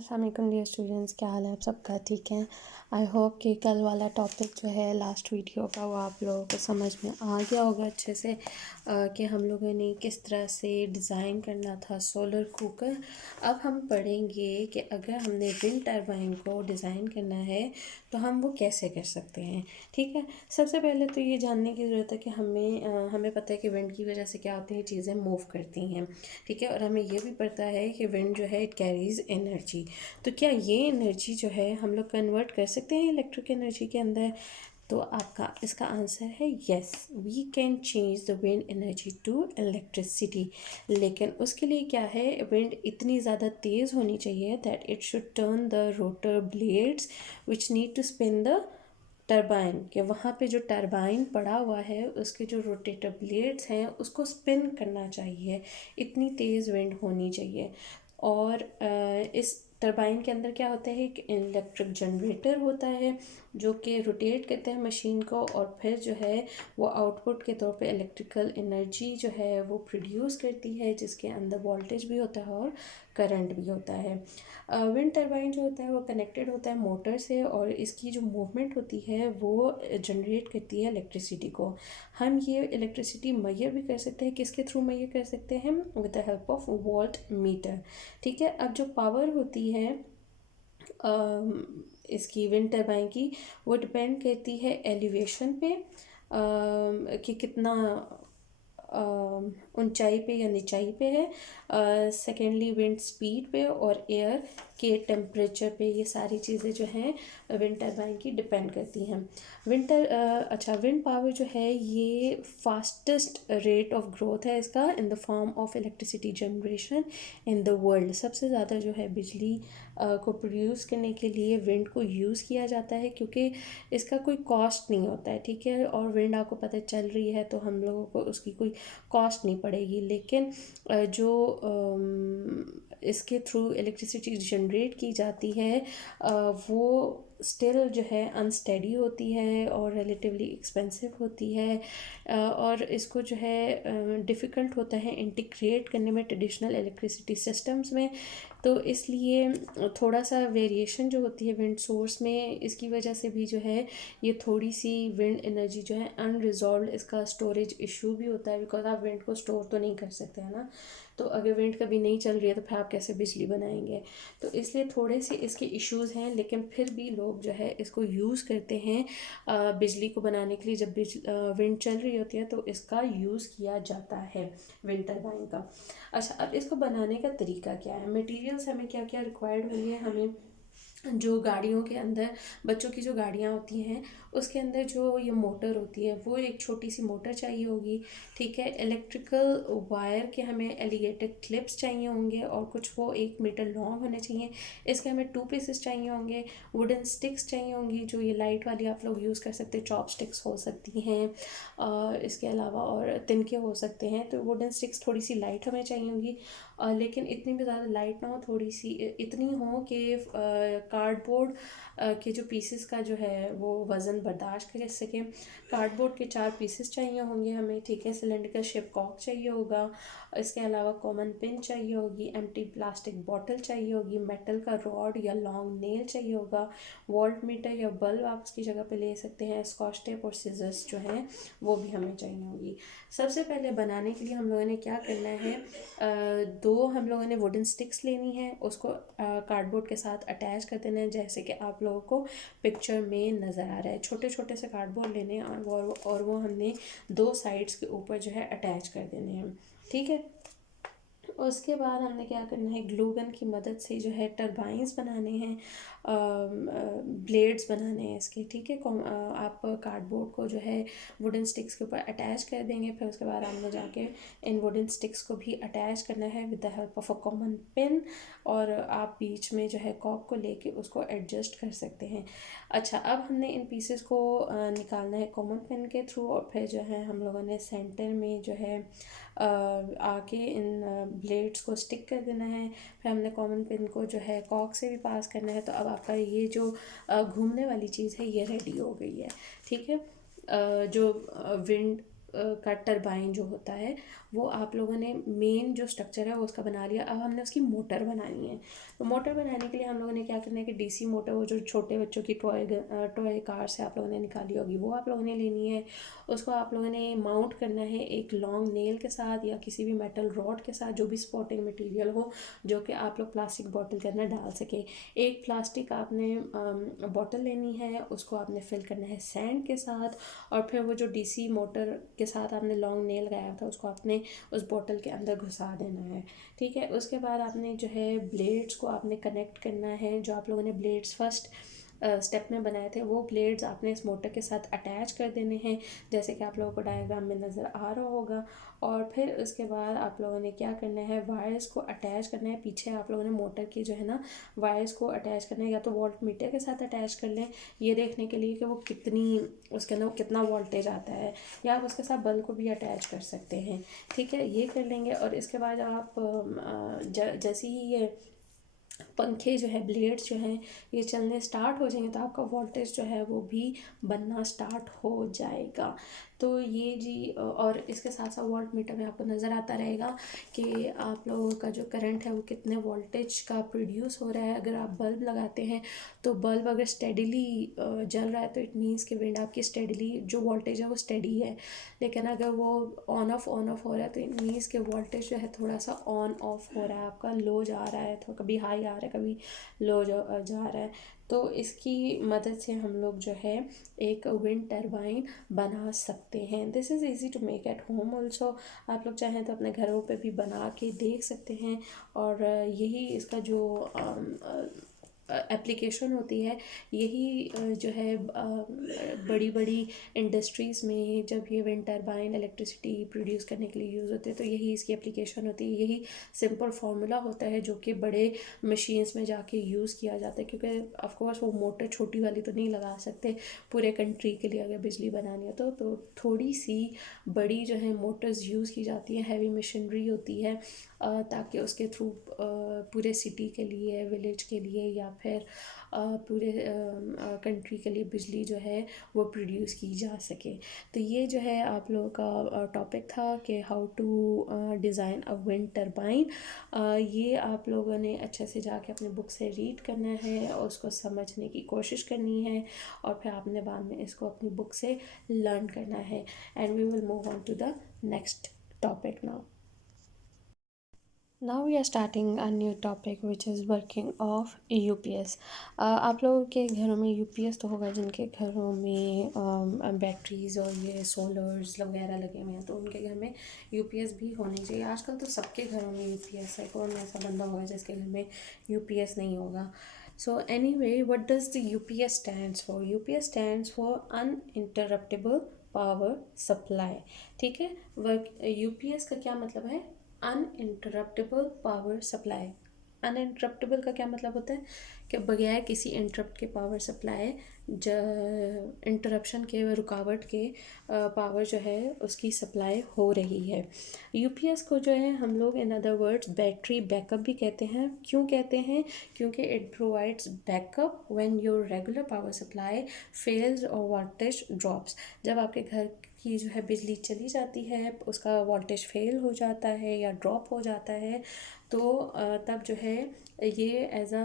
अस्सलाम वालेकुम dear students, क्या हाल है आप सबका? ठीक है। आई होप कि कल वाला टॉपिक जो है लास्ट वीडियो का वो आप लोगों को समझ में आ गया होगा अच्छे से कि हम लोगों ने किस तरह से डिज़ाइन करना था सोलर कुकर। अब हम पढ़ेंगे कि अगर हमने विंड टरबाइन को डिज़ाइन करना है तो हम वो कैसे कर सकते हैं। ठीक है, सबसे पहले तो ये जानने की ज़रूरत है कि हमें पता है कि विंड की वजह से क्या होती है, चीज़ें मूव करती हैं। ठीक है, और हमें ये भी पता है कि विंड जो है इट कैरीज़ एनर्जी। तो क्या ये एनर्जी जो है हम लोग कन्वर्ट कर सकते हैं इलेक्ट्रिक एनर्जी के अंदर? तो आपका इसका आंसर है yes, we can change the wind energy to electricity. लेकिन उसके लिए क्या है, विंड इतनी ज़्यादा तेज़ होनी चाहिए that it should turn the rotor blades which need to spin the turbine, कि वहाँ पे जो टरबाइन पड़ा हुआ है उसके जो रोटेटर ब्लेड्स हैं उसको स्पिन करना चाहिए, इतनी तेज़ विंड होनी चाहिए। और इस टरबाइन के अंदर क्या होता है, एक इलेक्ट्रिक जनरेटर होता है जो कि रोटेट करते हैं मशीन को, और फिर जो है वो आउटपुट के तौर पे इलेक्ट्रिकल एनर्जी जो है वो प्रोड्यूस करती है, जिसके अंदर वोल्टेज भी होता है और करंट भी होता है। विंड टरबाइन जो होता है वो कनेक्टेड होता है मोटर से, और इसकी जो मूवमेंट होती है वो जनरेट करती है इलेक्ट्रिसिटी को। हम ये इलेक्ट्रिसिटी मेजर भी कर सकते हैं, किसके थ्रू मेजर कर सकते हैं? With the help of volt meter. ठीक है, अब जो पावर होती है इसकी विंड टरबाइन की, वो डिपेंड करती है एलिवेशन पे, कि कितना ऊंचाई पे या निचाई पे है। सेकेंडली विंड स्पीड पे और एयर के टेम्परेचर पे, ये सारी चीज़ें जो हैं विंड टरबाइन की डिपेंड करती हैं। विंड पावर जो है ये फास्टेस्ट रेट ऑफ ग्रोथ है इसका in the form of electricity generation in the world. सबसे ज़्यादा जो है बिजली को प्रोड्यूस करने के लिए विंड को यूज़ किया जाता है, क्योंकि इसका कोई कॉस्ट नहीं होता है। ठीक है, और विंड आपको पता चल रही है तो हम लोगों को उसकी कोई कॉस्ट नहीं पड़ेगी। लेकिन जो इसके थ्रू इलेक्ट्रिसिटी जनरेट की जाती है वो स्टिल जो है अनस्टेडी होती है और रिलेटिवली एक्सपेंसिव होती है, और इसको जो है डिफ़िकल्ट होता है इंटीग्रेट करने में ट्रेडिशनल इलेक्ट्रिसिटी सिस्टम्स में। तो इसलिए थोड़ा सा वेरिएशन जो होती है विंड सोर्स में, इसकी वजह से भी जो है ये थोड़ी सी विंड एनर्जी जो है अनरिजॉल्व, इसका स्टोरेज इशू भी होता है, बिकॉज आप विंड को स्टोर तो नहीं कर सकते हैं ना। तो अगर विंड कभी नहीं चल रही है तो फिर आप कैसे बिजली बनाएंगे? तो इसलिए थोड़े से इसके इश्यूज़ हैं, लेकिन फिर भी लोग जो है इसको यूज़ करते हैं बिजली को बनाने के लिए। जब विंड चल रही होती है तो इसका यूज़ किया जाता है विंड टरबाइन का। अच्छा, अब इसको बनाने का तरीका क्या है, मटेरियल्स हमें क्या क्या रिक्वायर्ड होंगे? हमें जो गाड़ियों के अंदर, बच्चों की जो गाड़ियाँ होती हैं उसके अंदर जो ये मोटर होती है वो एक छोटी सी मोटर चाहिए होगी। ठीक है, इलेक्ट्रिकल वायर के हमें एलिगेटेड क्लिप्स चाहिए होंगे, और कुछ वो 1 मीटर लॉन्ग होने चाहिए। इसके हमें 2 पीसेस चाहिए होंगे। वुडन स्टिक्स चाहिए होंगी, जो ये लाइट वाली आप लोग यूज़ कर सकते हैं, चॉप स्टिक्स हो सकती हैं। इसके अलावा और तिनके हो सकते हैं। तो वुडन स्टिक्स थोड़ी सी लाइट हमें चाहिए होंगी, लेकिन इतनी भी ज़्यादा लाइट ना हो, थोड़ी सी इतनी हो कि कार्डबोर्ड के जो पीसेस का जो है वो वज़न बर्दाश्त कर सकें। कार्डबोर्ड के 4 पीसेस चाहिए होंगे हमें। ठीक है, सिलेंड्रिकल शेप कॉक चाहिए होगा। इसके अलावा कॉमन पिन चाहिए होगी, एम्प्टी प्लास्टिक बॉटल चाहिए होगी, मेटल का रॉड या लॉन्ग नेल चाहिए होगा, वोल्ट मीटर या बल्ब आप उसकी जगह पे ले सकते हैं, स्कॉच टेप और सीजर्स जो हैं वो भी हमें चाहिए होगी। सबसे पहले बनाने के लिए हम लोगों ने क्या करना है, दो हम लोगों ने वुडन स्टिक्स लेनी है, उसको कार्डबोर्ड के साथ अटैच कर देना है, जैसे कि आप लोगों को पिक्चर में नज़र आ रहा है। छोटे छोटे से कार्डबोर्ड लेने हैं और वो हमने 2 साइड्स के ऊपर जो है अटैच कर देने हैं। ठीक है, उसके बाद हमने क्या करना है, ग्लू गन की मदद से जो है टरबाइंस बनाने हैं, ब्लेड्स बनाने हैं इसके। ठीक है, आप कार्डबोर्ड को जो है वुडन स्टिक्स के ऊपर अटैच कर देंगे, फिर उसके बाद हमने जाके इन वुडन स्टिक्स को भी अटैच करना है with the help of a common pin, और आप बीच में जो है कॉक को लेके उसको एडजस्ट कर सकते हैं। अच्छा, अब हमने इन पीसेस को निकालना है कॉमन पिन के थ्रू, और फिर जो है हम लोगों ने सेंटर में जो है आके इन ब्लेड्स को स्टिक कर देना है। फिर हमने कॉमन पिन को जो है कॉक से भी पास करना है। तो अब आपका ये जो घूमने वाली चीज़ है ये रेडी हो गई है। ठीक है, जो विंड का टरबाइन जो होता है वो आप लोगों ने मेन जो स्ट्रक्चर है वो उसका बना लिया। अब हमने उसकी मोटर बनानी है। तो मोटर बनाने के लिए हम लोगों ने क्या करना है कि डीसी मोटर, वो जो छोटे बच्चों की टॉय कार से आप लोगों ने निकाली होगी, वो आप लोगों ने लेनी है। उसको आप लोगों ने माउंट करना है एक लॉन्ग नेल के साथ या किसी भी मेटल रॉड के साथ, जो भी सपोर्टिंग मटेरियल हो, जो कि आप लोग प्लास्टिक बॉटल के अंदर डाल सके। एक प्लास्टिक आपने बॉटल लेनी है, उसको आपने फिल करना है सैंड के साथ, और फिर वो जो डीसी मोटर के साथ आपने लॉन्ग नेल लगाया था उसको आपने उस बॉटल के अंदर घुसा देना है। ठीक है, उसके बाद आपने जो है ब्लेड्स को आपने कनेक्ट करना है। जो आप लोगों ने ब्लेड्स फर्स्ट स्टेप में बनाए थे वो ब्लेड्स आपने इस मोटर के साथ अटैच कर देने हैं, जैसे कि आप लोगों को डायग्राम में नज़र आ रहा होगा। और फिर उसके बाद आप लोगों ने क्या करना है, वायर्स को अटैच करना है। पीछे आप लोगों ने मोटर की जो है ना वायर्स को अटैच करना है, या तो वोल्ट मीटर के साथ अटैच कर लें ये देखने के लिए कि वो कितनी उसके अंदर कितना वोल्टेज आता है, या आप उसके साथ बल्ब को भी अटैच कर सकते हैं। ठीक है, ये कर लेंगे। और इसके बाद आप जैसे ही ये पंखे जो है, ब्लेड्स जो हैं, ये चलने स्टार्ट हो जाएंगे तो आपका वोल्टेज जो है वो भी बनना स्टार्ट हो जाएगा। तो ये जी, और इसके साथ साथ वोल्ट मीटर में आपको नज़र आता रहेगा कि आप लोगों का जो करंट है वो कितने वोल्टेज का प्रोड्यूस हो रहा है। अगर आप बल्ब लगाते हैं तो बल्ब अगर स्टेडीली जल रहा है तो इट मीन्स कि विंड आपकी स्टेडीली जो वोल्टेज है वो स्टेडी है। लेकिन अगर वो ऑन ऑफ हो रहा है तो इट मीन्स कि वोल्टेज जो है थोड़ा सा ऑन ऑफ हो रहा है, आपका लो जा रहा है, तो कभी हाई आ रहा है, कभी लो जा रहा है। तो इसकी मदद से हम लोग जो है एक विंड टरबाइन बना सकते हैं। This is easy to make at home also. आप लोग चाहें तो अपने घरों पे भी बना के देख सकते हैं। और यही इसका जो एप्लीकेशन होती है, यही जो है बड़ी बड़ी इंडस्ट्रीज़ में जब ये विंड टरबाइन इलेक्ट्रिसिटी प्रोड्यूस करने के लिए यूज़ होते हैं तो यही इसकी एप्लीकेशन होती है। यही सिंपल फार्मूला होता है जो कि बड़े मशीन्स में जाके यूज़ किया जाता है, क्योंकि ऑफ कोर्स वो मोटर छोटी वाली तो नहीं लगा सकते पूरे कंट्री के लिए अगर बिजली बनानी हो तो थोड़ी सी बड़ी जो है मोटर्स यूज़ की जाती है, हैवी मशीनरी होती है, ताकि उसके थ्रू पूरे सिटी के लिए, विलेज के लिए, या फिर पूरे कंट्री के लिए बिजली जो है वो प्रोड्यूस की जा सके। तो ये जो है आप लोगों का टॉपिक था कि how to design a wind turbine. ये आप लोगों ने अच्छे से जाके अपने बुक से रीड करना है और उसको समझने की कोशिश करनी है, और फिर आपने बाद में इसको अपनी बुक से लर्न करना है। And we will move on to the next topic now. Now we are starting a new topic which is working of UPS। आप लोगों के घरों में UPS तो होगा, जिनके घरों में बैटरीज और ये सोलर्स वगैरह लगे हुए हैं तो उनके घर में UPS भी होनी चाहिए। आजकल तो सबके घरों में UPS है, कौन ऐसा बंदा होगा जिसके घर में UPS नहीं होगा। So anyway, what does the UPS stands for? UPS stands for uninterruptible power supply। ठीक है, वर्क UPS का क्या मतलब है? Uninterruptible power supply. अनइंटरप्टेबल का क्या मतलब होता है कि बगैर किसी इंटरप्ट के पावर सप्लाई, इंटरप्शन के, रुकावट के पावर जो है उसकी सप्लाई हो रही है। यूपीएस को जो है हम लोग in other words battery backup भी कहते हैं। क्यों कहते हैं? क्योंकि it provides backup when your regular power supply fails और वोल्टेज ड्रॉप्स। जब आपके घर की जो है बिजली चली जाती है, उसका वोल्टेज फेल हो जाता है या ड्रॉप हो जाता है, तो तब जो है ये एज अ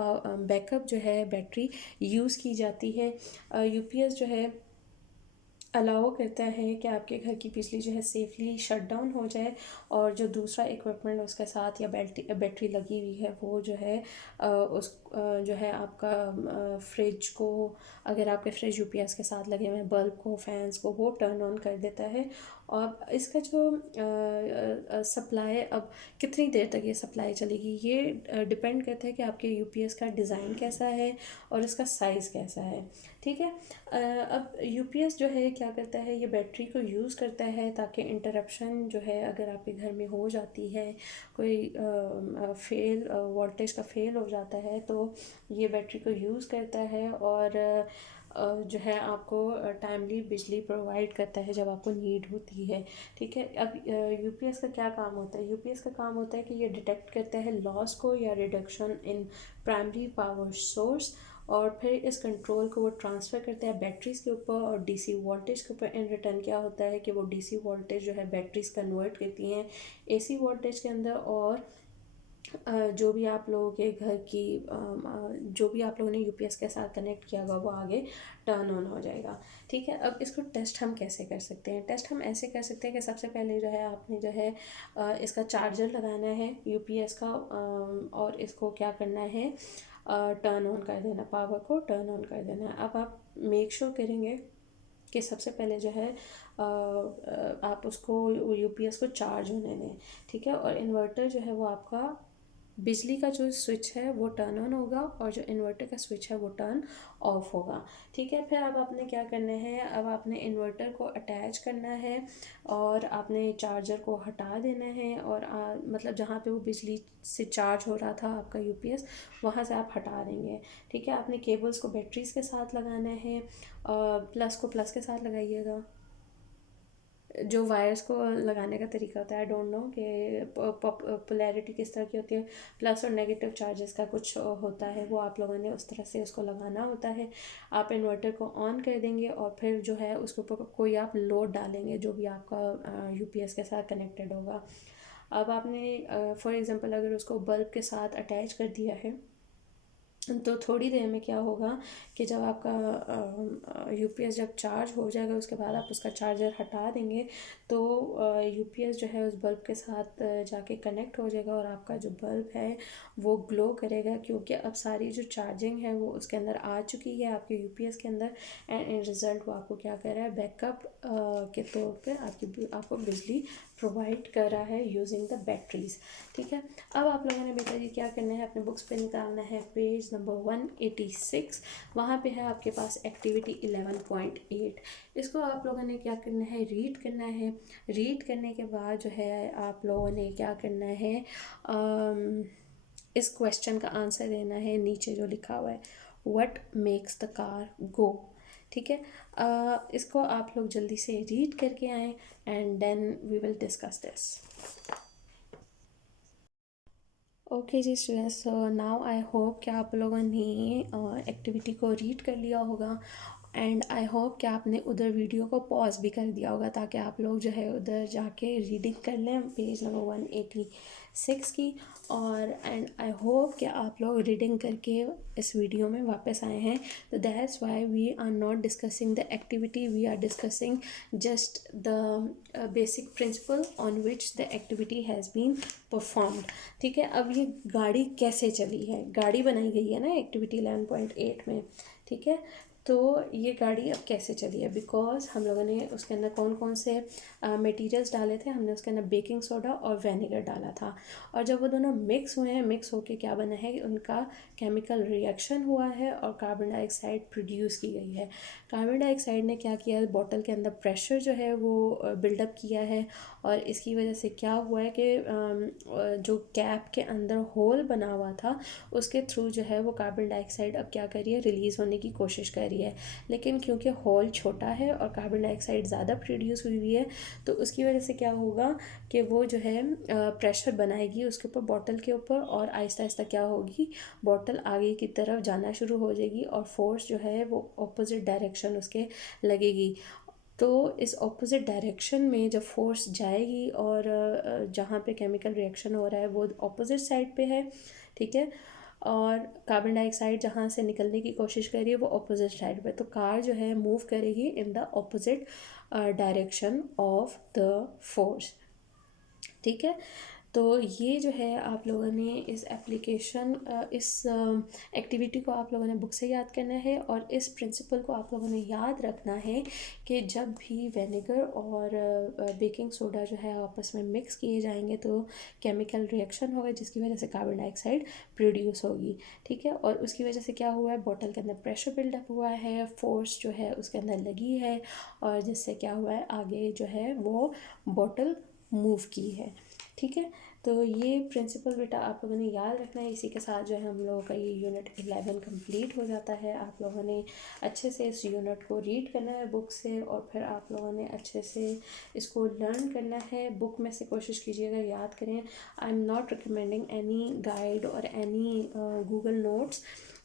बैकअप जो है बैटरी यूज़ की जाती है। यूपीएस जो है अलाउ करता है कि आपके घर की बिजली जो है सेफली शट डाउन हो जाए, और जो दूसरा इक्विपमेंट उसके साथ या बैटरी लगी हुई है वो जो है जो है आपका फ्रिज को, अगर आपके फ्रिज यूपीएस के साथ लगे हुए हैं, बल्ब को, फैंस को, वो टर्न ऑन कर देता है। और इसका जो सप्लाई, अब कितनी देर तक ये सप्लाई चलेगी ये डिपेंड करता है कि आपके यूपीएस का डिज़ाइन कैसा है और इसका साइज़ कैसा है। ठीक है, अब यूपीएस जो है क्या करता है, ये बैटरी को यूज़ करता है ताकि इंटरप्शन जो है अगर आपके घर में हो जाती है, कोई फेल वोल्टेज का फेल हो जाता है, तो ये बैटरी को यूज़ करता है और जो है आपको टाइमली बिजली प्रोवाइड करता है जब आपको नीड होती है। ठीक है, अब यूपीएस का क्या काम होता है? यूपीएस का काम होता है कि ये डिटेक्ट करता है लॉस को या reduction in primary power source, और फिर इस कंट्रोल को वो ट्रांसफ़र करता है बैटरीज़ के ऊपर और डीसी वोल्टेज के ऊपर। इन रिटर्न क्या होता है कि वो डीसी वोल्टेज जो है बैटरीज़ कन्वर्ट करती हैं एसी वोल्टेज के अंदर, और जो भी आप लोगों के घर की जो भी आप लोगों ने यूपीएस के साथ कनेक्ट किया होगा वो आगे टर्न ऑन हो जाएगा। ठीक है, अब इसको टेस्ट हम कैसे कर सकते हैं? टेस्ट हम ऐसे कर सकते हैं कि सबसे पहले जो है आपने जो है इसका चार्जर लगाना है यूपीएस का, और इसको क्या करना है, टर्न ऑन कर देना, पावर को टर्न ऑन कर देना है। अब आप मेक श्योर करेंगे कि सबसे पहले जो है आप उसको यूपीएस को चार्ज होने दें। ठीक है, और इन्वर्टर जो है वो आपका बिजली का जो स्विच है वो टर्न ऑन होगा और जो इन्वर्टर का स्विच है वो टर्न ऑफ होगा। ठीक है, फिर अब आपने क्या करना है, अब आपने इन्वर्टर को अटैच करना है और आपने चार्जर को हटा देना है, और मतलब जहाँ पे वो बिजली से चार्ज हो रहा था आपका यूपीएस, वहाँ से आप हटा देंगे। ठीक है, आपने केबल्स को बैटरीज के साथ लगाना है, प्लस को प्लस के साथ लगाइएगा। जो वायर्स को लगाने का तरीका होता है, आई डोंट नो कि पोलैरिटी किस तरह की होती है, प्लस और नेगेटिव चार्जेस का कुछ होता है, वो आप लोगों ने उस तरह से उसको लगाना होता है। आप इन्वर्टर को ऑन कर देंगे और फिर जो है उसके ऊपर कोई आप लोड डालेंगे जो भी आपका यूपीएस के साथ कनेक्टेड होगा। अब आपने फॉर एग्जांपल अगर उसको बल्ब के साथ अटैच कर दिया है तो थोड़ी देर में क्या होगा कि जब आपका यूपीएस जब चार्ज हो जाएगा उसके बाद आप उसका चार्जर हटा देंगे तो यूपीएस जो है उस बल्ब के साथ जाके कनेक्ट हो जाएगा और आपका जो बल्ब है वो ग्लो करेगा, क्योंकि अब सारी जो चार्जिंग है वो उसके अंदर आ चुकी है आपके यूपीएस के अंदर, एंड इन रिज़ल्ट वो आपको क्या कर रहा है, बैकअप के तौर पे आपको बिजली प्रोवाइड कर रहा है यूजिंग द बैटरीज। ठीक है, अब आप लोगों ने बेटा जी क्या करना है, अपने बुक्स पे निकालना है पेज नंबर 186। वहाँ पे है आपके पास एक्टिविटी 11.8। इसको आप लोगों ने क्या करना है, रीड करना है। रीड करने के बाद जो है आप लोगों ने क्या करना है, इस क्वेश्चन का आंसर देना है नीचे जो लिखा हुआ है, what makes the car go. ठीक है, इसको आप लोग जल्दी से रीड करके आएँ and then we will discuss this. Okay जी students, so now I hope कि आप लोगों ने एक्टिविटी को रीड कर लिया होगा, एंड आई होप कि आपने उधर वीडियो को पॉज भी कर दिया होगा ताकि आप लोग जो है उधर जाके रीडिंग कर लें पेज नंबर 186 की। और एंड आई होप कि आप लोग रीडिंग करके इस वीडियो में वापस आए हैं। तो that's why we are not discussing the activity, we are discussing just the basic principle on which the activity has been performed. ठीक है, अब ये गाड़ी कैसे चली है, गाड़ी बनाई गई है ना एक्टिविटी 11.8 में। ठीक है, तो ये गाड़ी अब कैसे चली है, बिकॉज हम लोगों ने उसके अंदर कौन कौन से मटेरियल्स डाले थे, हमने उसके अंदर बेकिंग सोडा और वेनेगर डाला था, और जब वो दोनों मिक्स हुए हैं, मिक्स होके क्या बना है, उनका केमिकल रिएक्शन हुआ है और कार्बन डाइऑक्साइड प्रोड्यूस की गई है। कार्बन डाइऑक्साइड ने क्या किया, बोतल के अंदर प्रेशर जो है वो बिल्डअप किया है, और इसकी वजह से क्या हुआ है कि जो कैप के अंदर होल बना हुआ था उसके थ्रू जो है वो कार्बन डाइऑक्साइड अब क्या कर रही है, रिलीज़ होने की कोशिश कर रही है। लेकिन क्योंकि होल छोटा है और कार्बन डाइऑक्साइड ज़्यादा प्रोड्यूस हुई हुई है तो उसकी वजह से क्या होगा कि वो जो है प्रेशर बनाएगी उसके ऊपर, बॉटल के ऊपर, और आहिस्ता आहिस्ता क्या होगी, बॉटल आगे की तरफ जाना शुरू हो जाएगी और फोर्स जो है वो ऑपोजिट डायरेक्शन उसके लगेगी। तो इस ऑपोजिट डायरेक्शन में जब फोर्स जाएगी और जहाँ पे केमिकल रिएक्शन हो रहा है वो ऑपोजिट साइड पे है। ठीक है, और कार्बन डाइऑक्साइड जहाँ से निकलने की कोशिश कर रही है वो ऑपोजिट साइड पे, तो कार जो है मूव करेगी in the opposite direction of the force. ठीक है, तो ये जो है आप लोगों ने इस एप्लीकेशन इस एक्टिविटी को आप लोगों ने बुक से याद करना है, और इस प्रिंसिपल को आप लोगों ने याद रखना है कि जब भी विनेगर और बेकिंग सोडा जो है आपस में मिक्स किए जाएंगे तो केमिकल रिएक्शन होगा जिसकी वजह से कार्बन डाइऑक्साइड प्रोड्यूस होगी। ठीक है, और उसकी वजह से क्या हुआ है, बोतल के अंदर प्रेशर बिल्डअप हुआ है, फोर्स जो है उसके अंदर लगी है, और जिससे क्या हुआ है, आगे जो है वो बोतल मूव की है। ठीक है, तो ये प्रिंसिपल बेटा आप लोगों ने याद रखना है। इसी के साथ जो है हम लोगों का ये यूनिट 11 कंप्लीट हो जाता है। आप लोगों ने अच्छे से इस यूनिट को रीड करना है बुक से, और फिर आप लोगों ने अच्छे से इसको लर्न करना है। बुक में से कोशिश कीजिएगा याद करें। I am not recommending any guide और एनी गूगल नोट्स।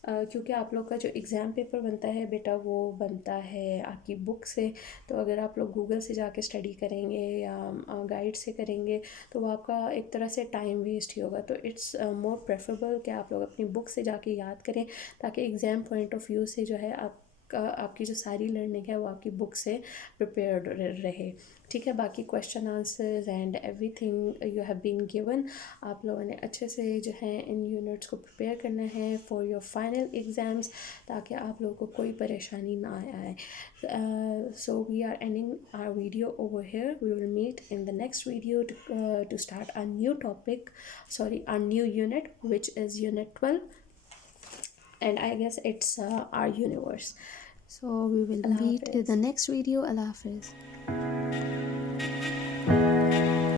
क्योंकि आप लोग का जो एग्ज़ाम पेपर बनता है बेटा वो बनता है आपकी बुक से। तो अगर आप लोग गूगल से जाके स्टडी करेंगे या गाइड से करेंगे तो वो आपका एक तरह से टाइम वेस्ट ही होगा। तो इट्स मोर प्रेफरेबल कि आप लोग अपनी बुक से जाके याद करें, ताकि एग्ज़ाम पॉइंट ऑफ व्यू से जो है आपकी जो सारी लर्निंग है वो आपकी बुक से प्रिपेयर्ड रहे। ठीक है, बाकी question answers and everything you have been given. आप लोगों ने अच्छे से जो है इन यूनिट्स को प्रिपेयर करना है फॉर योर फाइनल एग्ज़ाम्स, ताकि आप लोगों को कोई परेशानी ना आए। So we are ending our video over here. We will meet in the next video to start a new topic, sorry, a new unit, which is unit 12, and I guess it's our universe. So we will Allah meet in the Hafiz. next video. Allah Hafiz.